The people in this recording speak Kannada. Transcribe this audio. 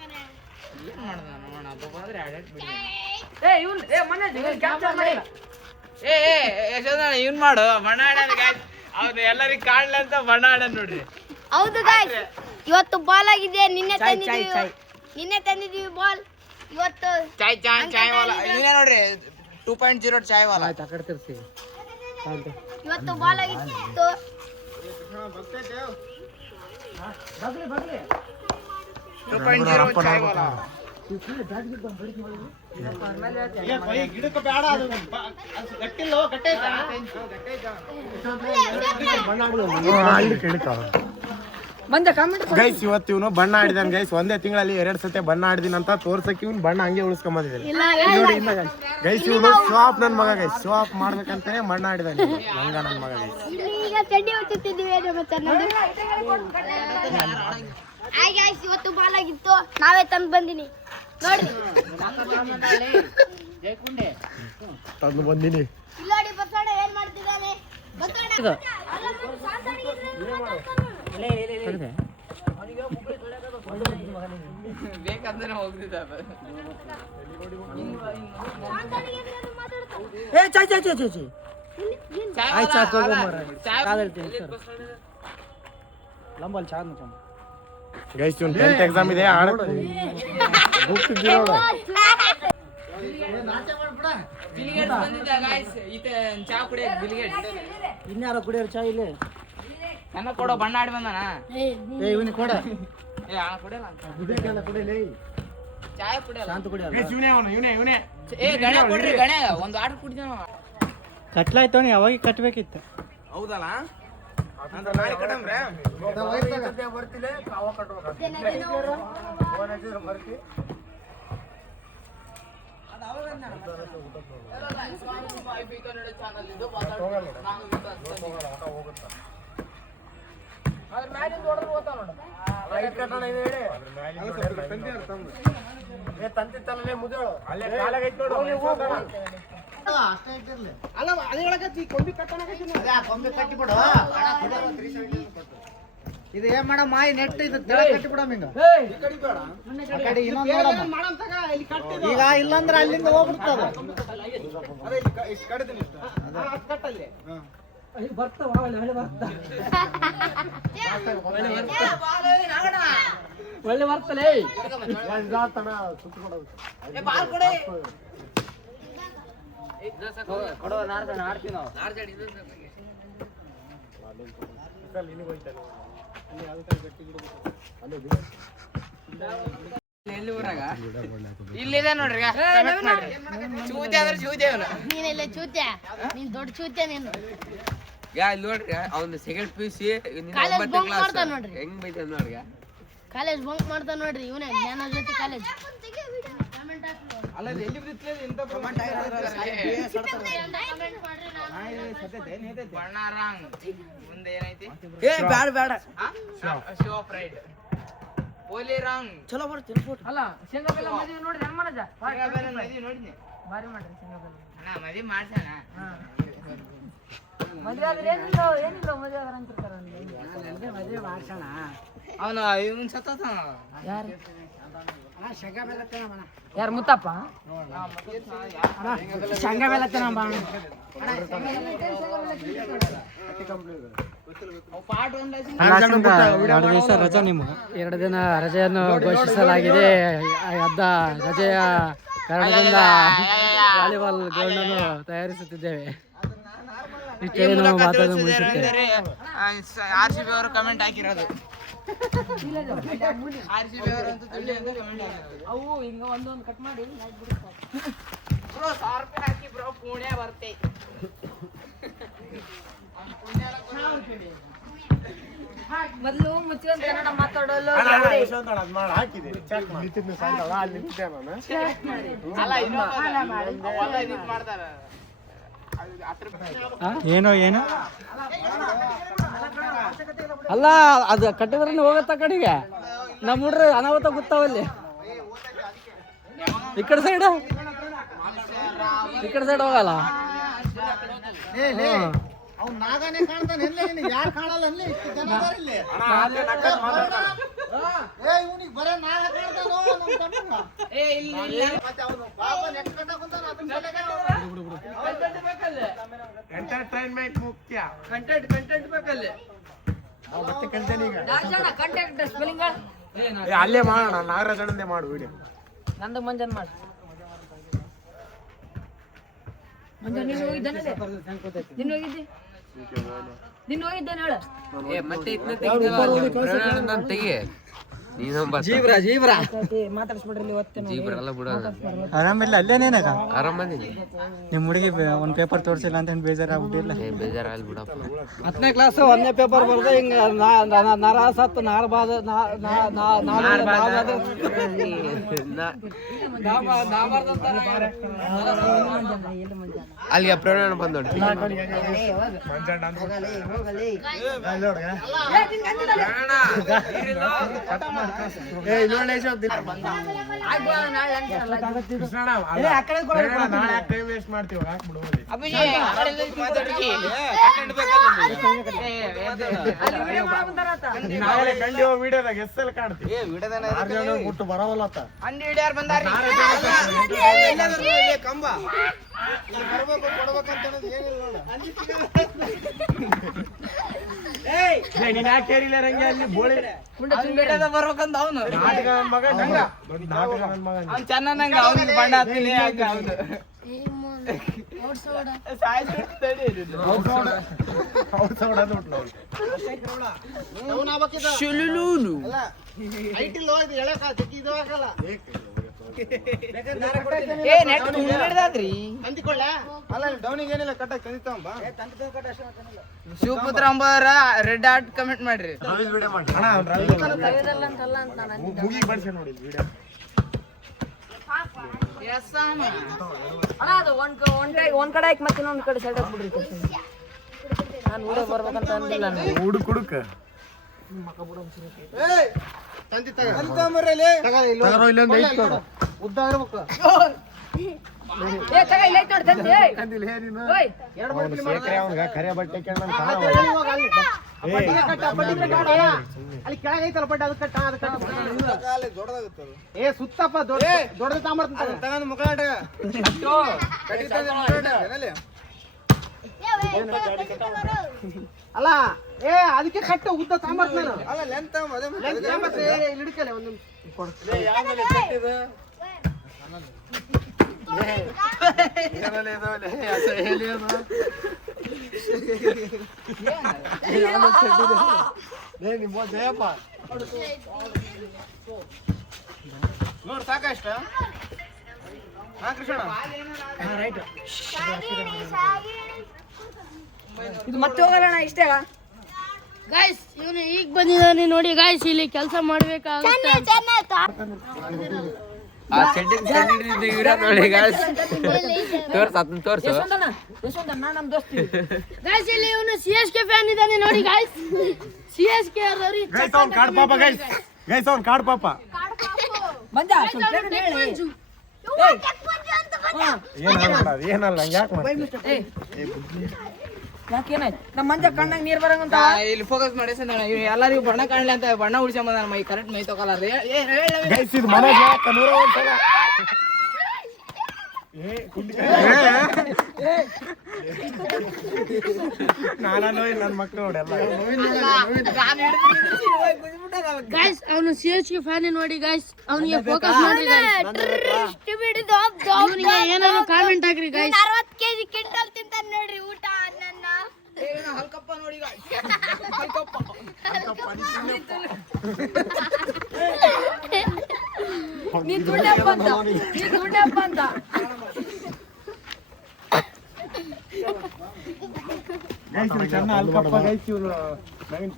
ಏನ್ ಮಾಡ್ದ ನೋಡೋಣ ಒಬ್ಬ ಬಂದ್ರೆ ಇವ್ನ್ ಮಾಡು ಬಣ್ಣ ಅವ್ನು ಎಲ್ಲರಿಗೂ ಕಾಣ್ಲ ಅಂತ ಬಣ್ಣ ಆಡ ನೋಡ್ರಿ. ಹೌದು ಗಾಯ್ಸ್, ಇವತ್ತು ಬಾಲ್ ಆಗಿದೆ. ನಿನ್ನೆ ತಂದಿದೀವಿ ಬಾಲ್. ಇವತ್ತು ಚಾಯ್ ವಾಲ ಈಗ ನೋಡ್ರಿ 2.0 ಚಾಯ್ ವಾಲ ಇವತ್ತು ಬಾಲ್ ಆಗಿತ್ತು. ಚಾಯ್ ವಾಲ ಗೈಸ್ ಇವತ್ತು ಇವನು ಬಣ್ಣ ಆಡಿದಾನ ಗೈಸ್. ಒಂದೇ ತಿಂಗಳಲ್ಲಿ 2 ಸತಿ ಬಣ್ಣ ಆಡಿದಿನ ಅಂತ ತೋರ್ಸಕ್ಕೆ ಇವ್ನು ಬಣ್ಣ ಹಂಗೆ ಉಳಿಸ್ಕೊಂಬಂದಿದ್ದೀನಿ ನೋಡಿ. ಗೈಸ್ ಇವನು ಶೋ ಆಫ್ ನನ್ ಮಗ ಗೈಸ್. ಶೋ ಆಫ್ ಮಾಡ್ಬೇಕಂತಾನೆ ಬಣ್ಣ ಆಡಿದಾನೆ ಹಂಗ ನನ್ ಮಗ ಗೈಸ್. ಇವತ್ತು ಬಾಲ್ ಆಗಿತ್ತು, ನಾವೇ ತಂದು ಬಂದಿನಿ ನೋಡ್ರಿ. ತಂದು ಬಂದಿನಿ ನೋಡಿ ಬಸಣ್ಣ ಏನ್ ಮಾಡ್ತಿದ್ದಾನೆ. ಬೇಕಂದ್ರೆ ಹೋಗ್ತಿದ್ದ ಗೈಸ್ ಇವನು 10th ಎಕ್ಸಾಮ್ ಇದೆ ಇನ್ಯಾರ ಕುಡಿಯೋರು ಚಾ ಇಲ್ಲಿ ನನ್ನ ಕೊಡೋ ಬಣ್ಣ ಆಡಿ ಬಂದಾನ. ಇವನಿಗೆ ಕೊಡ ಕುಡಿಯಲ್ಲ ಚಾಯ್ ಕುಡಿಯಲ್ಲ ಶಾಂತ ಕುಡಿಯಲ್ಲ. ಗಣೆ ಕೊಡ್ರಿ, ಗಣೆ ಒಂದು ಆರ್ಡರ್ ಕುಡಿದ ಕಟ್ಲಾಯ್ತವನಿ ಅವಾಗ ಕಟ್ಬೇಕಿತ್ತು. ಹೌದಲ್ಲ ತಂತಿತ್ತಲ್ಲೇ ಮುದೇಳು ಅಲ್ಲೇ ಕಾಲಾಗೈತ್ ನೋಡು. ಅಲ್ಲ ಅದ್ರೊಳಗೆ ಕೊಂಬಿ ಕಟ್ಟಿಬಿಡು. ಇದು ಏನ್ ಮಾಡೋ ಮಾಯಿ ನೆಟ್ ಇದು ಕಟ್ಟಿಬಿಡಮ್ ಹಿಂಗ. ಈಗ ಇಲ್ಲಂದ್ರೆ ಅಲ್ಲಿಂದ ಹೋಗ್ಬಿಡ್ತದ. ಒಳ್ಳೆ ಬರ್ತಲೇ ಕೊಡೋ ನಾಡ್ತಾನ ಆಡ್ತೀವಿ ನಾವು. ಎಲ್ಲಿ ಊರಾಗ ಇಲ್ಲಿದೆ ನೋಡ್ರಿ. ಚೂತೆ ಅಂದ್ರೆ ಚೂತೆ ಅವನು. ನೀನೆಲ್ಲ ಚೂತ್ಯ, ನೀನ್ ದೊಡ್ಡ ಚೂತ್ಯ ನೀನು. ಇಲ್ಲಿ ನೋಡ್ರಿ ಅವ್ನು ಸೆಕೆಂಡ್ PUC ಕಾಲೇಜ್ ಬಂಕ್ ಮಾಡ್ತಾನ ನೋಡ್ರಿ. ಹೆಂಗ್ ಬೈತಾನ ನೋಡ್ರಿ. ಕಾಲೇಜ್ ಬಂಕ್ ಮಾಡ್ತಾನ ನೋಡ್ರಿ ಇವನೇ ಜ್ಞಾನ ಜ್ಯೋತಿ ಕಾಲೇಜ್. ಅಲ್ಲ ಎಲ್ಲಿ ಬಿದ್ದಿತ್ಲೆ ಇಂತ ಕಮೆಂಟ್ ಬಣ್ಣಾರಂಗ್ ಮುಂದೆ ಏನೈತಿ? ಬ್ಯಾಡ ಬ್ಯಾಡ ಶೋ ಆಫ್ ರೈಡ್ ಪೋಲಿ ರಾಂಗ್ ಚಲೋ ಬರ್ತೀನಿ ಫೋಟೋ. ಅಲ್ಲ ಶೇಂಗಾ ಬೆಲ್ಲ ಮದುವೆ ನೋಡ್ರಿ ಹೆಂಗ್ ಮಾಡಜ ಮದ್ವಿ ನೋಡಿದ್ನಿ. ಬಾರಿ ಮಾಡ್ರಿ ಶೇಂಗಾ ಬೆಲ್ಲ ಅಣ್ಣ ಮದ್ವಿ ಮಾಡ್ಸಣ. ಮದುವೆ ಆದ್ರೆ ಏನಿಲ್ಲ ಮದುವೆ ಆದ್ರೆ ಅಂತಿರ್ತಾರ. ಮದುವೆ ಮಾಡ್ಸೋಣ. ಅವನು ಇವನ್ ಸತ್ತ ಯಾರು ಶೇಂಗಾ ಬೆಲ್ಲ ತಿನ್ನೋಣ. ಯಾರು ಮುತ್ತಪ್ಪ ಶೇಂಗಾ ಬೆಲ್ಲ ತಿನ್ನೋಣ. ಎರಡು ದಿನ ರಜೆಯನ್ನು ಘೋಷಿಸಲಾಗಿದೆ. ಅರ್ಧ ರಜೆಯ ಕಾರಣದಿಂದ ವಾಲಿಬಾಲ್ ಗ್ರೌಂಡ್ ಅನ್ನು ತಯಾರಿಸುತ್ತಿದ್ದೇವೆ. ಇಷ್ಟೇ ನಾವು ಮಾತಾಡೋದು ಮುಗಿಸುತ್ತೇವೆ. RCB ಅವರು ಕಮೆಂಟ್ ಹಾಕಿರೋದು. RCB ಅವರು ಅಂತ ಕಮೆಂಟ್ ಹಾಕಿರೋದು. ಅವು ಹಿಂಗ ಒಂದೊಂದು ಕಟ್ ಮಾಡಿ ಬ್ರೋ 1000 ರೂಪಾಯಿ ಹಾಕಿ ಬ್ರೋ ಪುಣ್ಯ ಬರ್ತೆ. ಮೊದಲು ಮುಚ್ಚಿಕೊಂಡು ಕನ್ನಡ ಮಾತಾಡಲು ಅಲ್ಲ ಮಾಡ್ತಾರ. ಏನೋ ಏನು ಅಲ್ಲ ಅದು ಕಟ್ಟಿದ್ರೆ ಹೋಗತ್ತ ಕಡೆಗೆ ನಮ್ಮ ಹುಡ್ರ ಅನಾಹುತ ಗೊತ್ತಾವಲ್ಲಿ. ಈ ಕಡೆ ಸೈಡ್ ಹೋಗಲ್ಲ. ಅವ್ನು ನಾಗಾನೇ ಕಾಣ್ತಾನೆ. ಯಾರು ಕಾಣಲ್ಲ ಅಲ್ಲಿ. ಇಷ್ಟು ಜನ ಇದಾರೆ ಇಲ್ಲಿ. ಇವನಿಗೆ ಬರೇ ನಾಗ ಕಾಣ್ತಾನೋ. ಎಂಟರ್ಟೈನ್ಮೆಂಟ್ ಮುಖ್ಯ. ಕಂಟೆಂಟ್ ಬೇಕಲ್ಲಿ. ನಾವು ಮತ್ತೆ ಕಲ್ತೇನೆ ಈಗ. ಕಾಂಟ್ಯಾಕ್ಟ್ ಸ್ಪೆಲ್ಲಿಂಗ್ ಅಲ್ಲೇ ಮಾಡೋಣ, ನಾಗರಾಜಣ್ಣಂದೇ ಮಾಡು ವಿಡಿಯೋ. ನಂದು ಮಂಜನ್ ಮಾಡಿ ಮಂಜನ್ ನೀನು ಹೋಗಿದ್ದಾನೆ ನೀನು ಹೋಗಿದ್ದೇನೆ ಹೇಳು ಮತ್ತೆ ಇದನ್ನ ತೆಗಿ. ಜೀಬ್ರಾ ಮಾತಾಡಿಸ್ಬಿಡ್ರಿ ಇವತ್ತೇ ಜೀಬ್ರ ಎಲ್ಲ ಬಿಡೋದು. ಆರಾಮಿಲ್ಲ ಅಲ್ಲೇನೇನಾಗ ಆರಾಮದೀನಿ. ನಿಮ್ಮ ಹುಡುಗಿ ಒಂದ್ ಪೇಪರ್ ತೋರಿಸಿಲ್ಲ ಅಂತ ಬೇಜಾರಾಗ್ಬಿಟ್ಟಿಲ್ಲ. ಬೇಜಾರಾಗಲಿ ಬಿಡಪ್ಪ. 10ನೇ ಕ್ಲಾಸ್ 1ನೇ ಪೇಪರ್ ಬರ್ದೆ ಹಿಂಗ ನರ ಸತ್ತು ನಾರ್ಬಾದ ಅಲ್ಲಿಗೆ ಪ್ರೇರಣೆ ಬಂದ್ ನೋಡಿ. ವಿಡಿಯೋದಾಗ ಎಸ್ಎಲ್ ಕಾಣ್ತೀವಿ ಬಿಟ್ಟು ಬರವಲ್ಲ ಅಂದಿ ಹಿಡಿಯಾರ್ ಬಂದಾರ. ಕಂಬ ನೀನ್ ಯಾಕೆ ಕೇರಿಲ್ಲ ರಂಗೆ ಅಲ್ಲಿ ಬೋಳಿ ಬರ್ಬೇಕಂತ ಅವನು ನಾಟಕ ನನ್ ಮಗ ನಾಟಕ ನನ್ ಮಗ ಅವ್ನು ಚೆನ್ನಾಗ ಅವ್ನಿಗೆ ಬಣ್ಣ ಹತ್ತೀನಿ ಅವ್ನು ಶಿವಪುತ್ರ ಅಂಬರ ರೆಡ್ ಆರ್ಟ್ ಕಮೆಂಟ್ ಮಾಡ್ರಿ. ಮುಗಿ ಬಡ್ಸಿ ನೋಡಿ ವಿಡಿಯೋ. ಅಣ್ಣ ಅದು ಒಂದ್ ಕಡೆ ಹಾಕಿ ಮತ್ತೆ ಇನ್ನೊಂದ್ ಕಡೆ ಸೈಡ್ ಹಾಕ್ಬಿಡ್ರಿ. ನಾನು ಊಟ ಬರ್ಬೇಕಂತ ಅಂದಿಲ್ಲ ಹುಡುಕ್ ಹುಡುಕ್ ಉದ್ದ ಇರ್ಬೇಕು. ಕರೆ ಬಟ್ಟೆ ಅಲ್ಲಿ ಕೆಳಗೈತಲ್ಲ ಬಟ್ಟೆ ಅದು ಕಟ್ಟ ಅದು ಕಟ್ಟ ಏ ಸುತ್ತಪ್ಪ ದೊಡ್ಡದ ತಾಂಬರ್ತಾನೆ ಮುಖಾಟ ಅಲ್ಲ ಏ ಅದಕ್ಕೆ ಕಟ್ಟ ಉದ್ದ ತಾಂಬರ್ತ ಹಿಡ್ಕಲೆ ಒಂದು ನೋಡ್ ಸಾಕಷ್ಟ ಕೃಷ್ಣ ಇದು ಮತ್ತೆ ಹೋಗಲ್ಲ ಇಷ್ಟೇ. ಗೈಸ್ ಇವನು ಈಗ ಬಂದಿದ್ದಾನೆ ನೋಡಿ ಗೈಸ್, ಇಲ್ಲಿ ಕೆಲಸ ಮಾಡ್ಬೇಕಾಗುತ್ತೆ. ತೋರ್ಸು ಯಶವಂತಣ್ಣ ನಮ್ ದೋಸ್ತಿ ಗೈಸ್ ಇಲ್ಲಿ ಇವನು CSK ಫ್ಯಾನ್ ಇದ್ದಾನೆ ನೋಡಿ ಗೈಸ್. CSK ರರಿ ಗೈಸ್ ಅವ್ನ್ ಕಾಡ್ ಪಾಪ ಗೈಸ್ ಅವ್ನ್ ಕಾಡ್ ಪಾಪ ಮಂಜ ಸ್ವಲ್ಪ ಹೇಳಿ ಏನಲ್ಲ ಯಾಕೆ ಯಾಕೇನಾಯ್ತು ನಮ್ಮ ಮಂಜ ಕಣ್ಣಾಗ ನೀರ್ ಬರಂಗಂತ ಇಲ್ಲಿ ಫೋಕಸ್ ಮಾಡಿ ಎಲ್ಲರಿಗೂ ಬಣ್ಣ ಕಾಣಲಿ ಅಂತ ಬಣ್ಣ ಉಳಿಸ್ಕೊಂಬಂದ ಮೈ ಕರೆಕ್ಟ್ ಮೈ ತಗೊಲ್ಲ. ಗೈಸ್ ಇದು ಮನೆ 101 ಸಲ ನಾನು ನನ್ನ ಮಕ್ಕಳು ನೋಡಲ್ಲ. ಗೈಸ್ ಅವನು CSK ಫ್ಯಾನ್ ನೋಡಿ ಗೈಸ್, ಅವನಿಗೆ ಫೋಕಸ್ ಮಾಡಿ ಅವನಿಗೆ ಏನಾದ್ರು ಕಾಮೆಂಟ್ ಹಾಕ್ರಿ ಗೈಸ್. 60 kg ಕಿಂಟಲ್ ತಿಂತಾನೆ ನೋಡ್ರಿ ಊಟ ನನ್ನ ಹಲ್ಕಪ್ಪ ನೋಡಿ ನೀ ದುಡ್ಡಪ್ಪ ಅಂತ ಗೈಸ್ ಚೆನ್ನ ಅಲ್ಕಪ್ಪ ಗೈಸ್ ಇವ್ರು ನವೀನ್